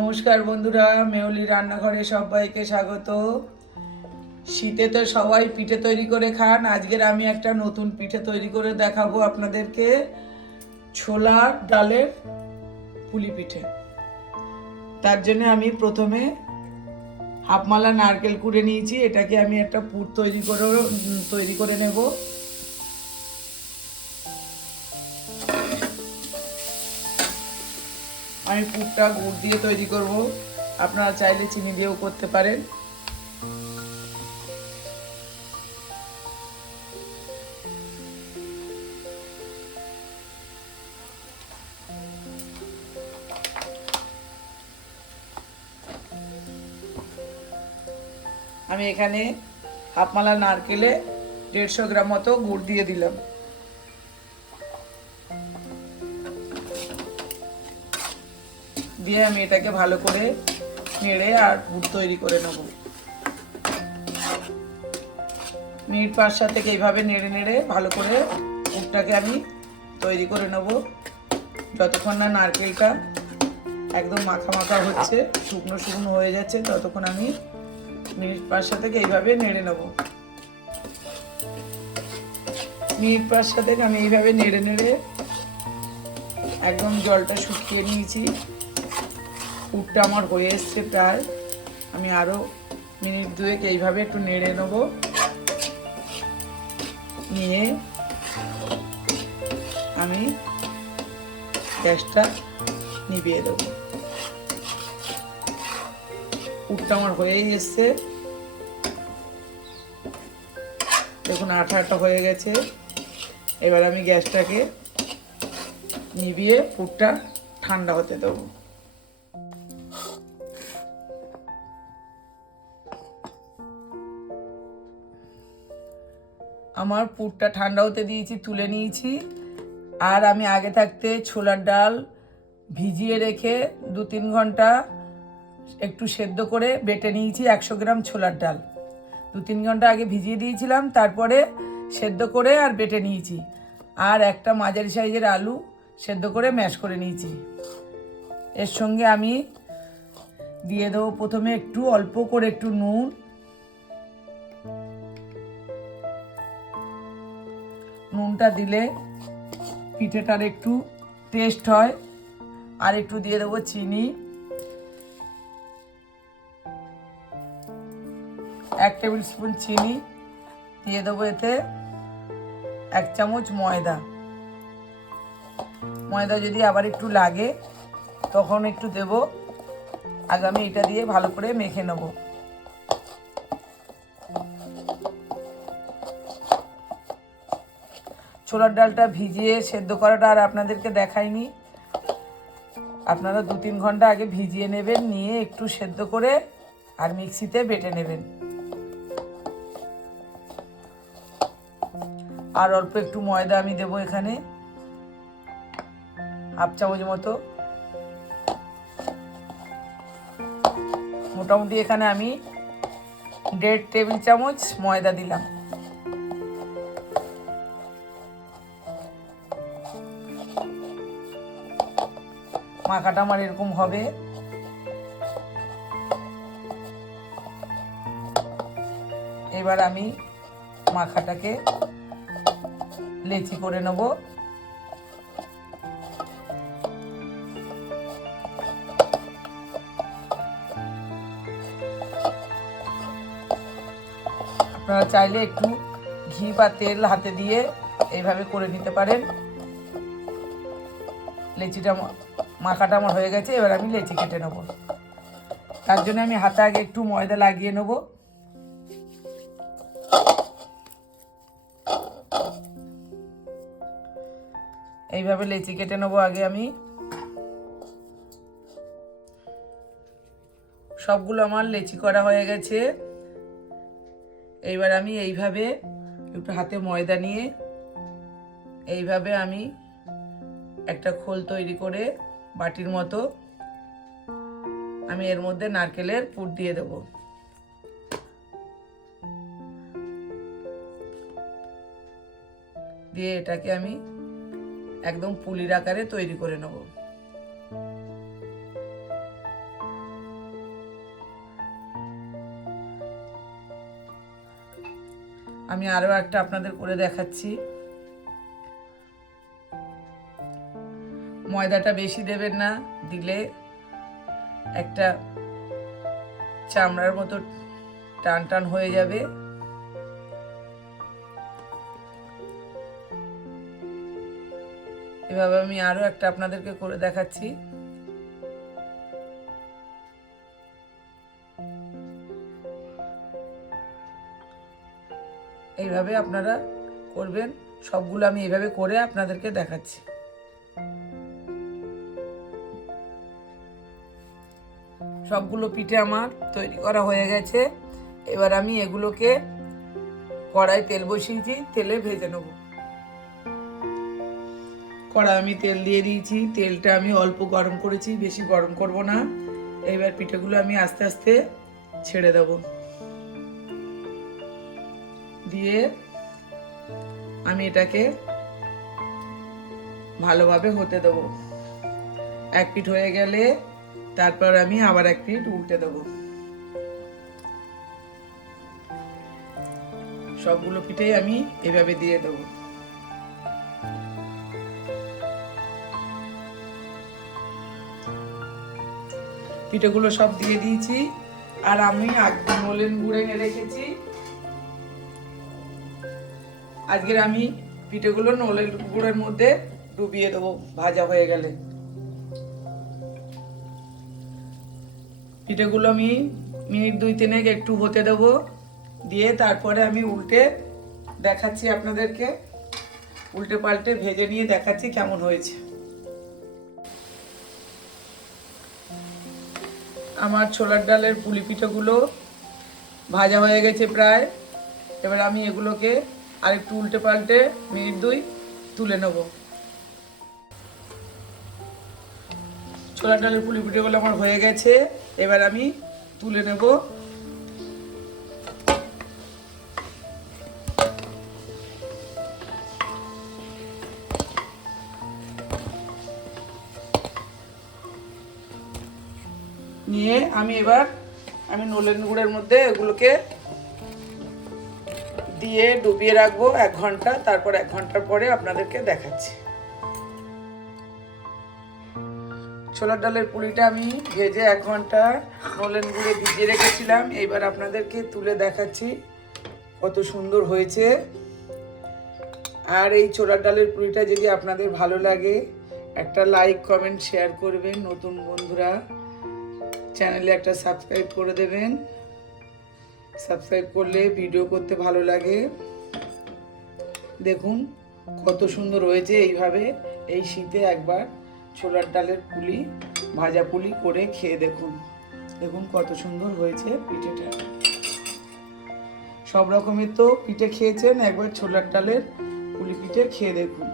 নমস্কার বন্ধুরা মেউলি রান্নাঘরে সবাইকে স্বাগত। শীতে তো সবাই পিঠে তৈরি করে খান, আজকের আমি একটা নতুন পিঠে তৈরি করে দেখাবো আপনাদেরকে। ছোলার ডালের পুলি পিঠে। তার জন্য আমি প্রথমে হাফমালা নারকেল কুড়ে নিয়েছি, এটাকে আমি একটা পুর তৈরি করে তৈরি করে নেব। আমি পুরটা গুড় দিয়ে তৈরি করব। আপনারা চাইলে চিনি দিয়েও করতে পারেন। আমি এখানে হাফমালা নারকেলে দেড়শো গ্রাম মতো গুড় দিয়ে দিলাম। দিয়ে আমি এটাকে ভালো করে নেড়ে আর গুড় তৈরি করে নেব। মিনিট পাঁচ সাত থেকে এইভাবে নেড়ে নেড়ে ভালো করে গুড়টাকে আমি তৈরি করে নেব। যতক্ষণ না নারকেলটা একদম মাখা মাখা হচ্ছে, শুকনো শুকনো হয়ে যাচ্ছে, ততক্ষণ আমি পাঁচ সাত থেকে এইভাবে নেড়ে নেব। পাঁচ সাত থেকে আমি এইভাবে নেড়ে নেড়ে একদম জলটা শুকিয়ে নিয়েছি। পুরটা আমার হয়ে এসছে প্রায়। আমি আরও মিনিট দুয়েক এইভাবে একটু নেড়ে নেব। নিয়ে আমি গ্যাসটা নিভিয়ে দেবো। পুরটা আমার হয়েই এসছে। দেখুন আঠা আঠা হয়ে গেছে। এবার আমি গ্যাসটাকে নিভিয়ে পুরটা ঠান্ডা হতে দেবো। আমার পুরটা ঠান্ডা হতে দিয়েছি, তুলে নিয়েছি। আর আমি আগে থাকতে ছোলার ডাল ভিজিয়ে রেখে দু তিন ঘণ্টা একটু সেদ্ধ করে বেটে নিয়েছি একশো গ্রাম ছোলার ডাল। দু তিন ঘণ্টা আগে ভিজিয়ে দিয়েছিলাম, তারপরে সেদ্ধ করে আর বেটে নিয়েছি। আর একটা মাঝারি সাইজের আলু সেদ্ধ করে ম্যাশ করে নিয়েছি। এর সঙ্গে আমি দিয়ে দেবো প্রথমে একটু অল্প করে একটু নুন নুনটা দিলে পিঠেটার একটু টেস্ট হয়। আর একটু দিয়ে দেবো চিনি। এক টেবিল স্পুন চিনি। দিয়ে দেবো এতে এক চামচ ময়দা। ময়দা যদি আবার একটু লাগে, তখন একটু দেব। আগে আমি এটা দিয়ে ভালো করে মেখে নেব। ছোলার ডালটা ভিজিয়ে সেদ্ধ করাটা আর আপনাদেরকে দেখাইনি। আপনারা দু তিন ঘণ্টা আগে ভিজিয়ে নেবেন, নিয়ে একটু সেদ্ধ করে আর মিক্সিতে বেটে নেবেন। আর অল্প একটু ময়দা আমি দেবো এখানে, হাফ চামচ মতো। মোটামুটি এখানে আমি দেড় টেবিল চামচ ময়দা দিলাম। মাখাটা আমার এরকম হবে। এবার আমি মাখাটাকে লেচি করে নেব। আপনারা চাইলে একটু ঘি বা তেল হাতে দিয়ে এইভাবে করে নিতে পারেন। লেচিটা মাখাটা আমার হয়ে গেছে, এবার আমি লেচি কেটে নেব। তার জন্য আমি হাতে আগে একটু ময়দা লাগিয়ে নেব। এইভাবে লেচি কেটে নেব আগে আমি। সবগুলো আমার লেচি করা হয়ে গেছে। এইবার আমি এইভাবে একটু হাতে ময়দা নিয়ে এইভাবে আমি একটা খোল তৈরি করে বাটির মতো আমি এর মধ্যে নারকেলের পুর দিয়ে দেব। দিয়ে এটাকে আমি একদম পুলির আকারে তৈরি করে নেব। আমি আরও একটা আপনাদের করে দেখাচ্ছি। ময়দাটা বেশি দেবেন না, দিলে একটা চামড়ার মতো টান টান হয়ে যাবে। এভাবে আমি আরও একটা আপনাদেরকে করে দেখাচ্ছি। এইভাবে আপনারা করবেন, সবগুলো আমি এইভাবে করে আপনাদেরকে দেখাচ্ছি। সবগুলো পিঠে আমার তৈরি করা হয়ে গেছে। এবার আমি এগুলোকে কড়াই তেল বসিয়েছি তেলে ভেজে নেব। কড়াই আমি তেল দিয়ে দিয়েছি, তেলটা আমি অল্প গরম করেছি, বেশি গরম করব না। এবার পিঠেগুলো আমি আস্তে আস্তে ছেড়ে দেব। দিয়ে আমি এটাকে ভালোভাবে হতে দেবো। এক পিঠ হয়ে গেলে তারপর আমি আবার এক পিঠ উল্টে দেব। সবগুলো পিঠেই আমি এভাবে দিয়ে দেব। পিঠেগুলো সব দিয়ে দিয়েছি। আর আমি নলেন গুঁড়ে রেখেছি। আজকের আমি পিঠেগুলো নলেন গুঁড়ের মধ্যে ডুবিয়ে দেবো, ভাজা হয়ে গেলে। পিঠেগুলো আমি মিনিট দুই তিনেক একটু হতে দেবো। দিয়ে তারপরে আমি উল্টে দেখাচ্ছি আপনাদেরকে। উল্টে পাল্টে ভেজে নিয়ে দেখাচ্ছি কেমন হয়েছে। আমার ছোলার ডালের পুলি পিঠেগুলো ভাজা হয়ে গেছে প্রায়। এবার আমি এগুলোকে আরেকটু উল্টে পাল্টে মিনিট দুই তুলে নেব। ছোলার ডালের পুলি পিঠেগুলো আমার হয়ে গেছে। এবার আমি তুলে নেব। নিয়ে আমি এবার আমি নলেন গুড়ের মধ্যে এগুলোকে দিয়ে ডুবিয়ে রাখব এক ঘণ্টা, তারপর এক ঘণ্টার পরে আপনাদেরকে দেখাচ্ছি। ছোলার ডালের পুলিটা আমি ভেজে এক ঘণ্টা নলেন গুঁড়ে ভিজিয়ে রেখেছিলাম। এইবার আপনাদেরকে তুলে দেখাচ্ছি কত সুন্দর হয়েছে। আর এই ছোলার ডালের পুলিটা যদি আপনাদের ভালো লাগে, একটা লাইক কমেন্ট শেয়ার করবেন। নতুন বন্ধুরা, চ্যানেলে একটা সাবস্ক্রাইব করে দেবেন। সাবস্ক্রাইব করলে ভিডিও করতে ভালো লাগে। দেখুন কত সুন্দর হয়েছে এইভাবে এই শীতে একবার। ছোলার ডালের পুলি, ভাজা পুলি করে খেয়ে দেখুন। দেখুন কত সুন্দর হয়েছে পিঠেটা। সব রকমের তো পিঠে খেয়েছেন, একবার ছোলার ডালের পুলি পিঠে খেয়ে দেখুন।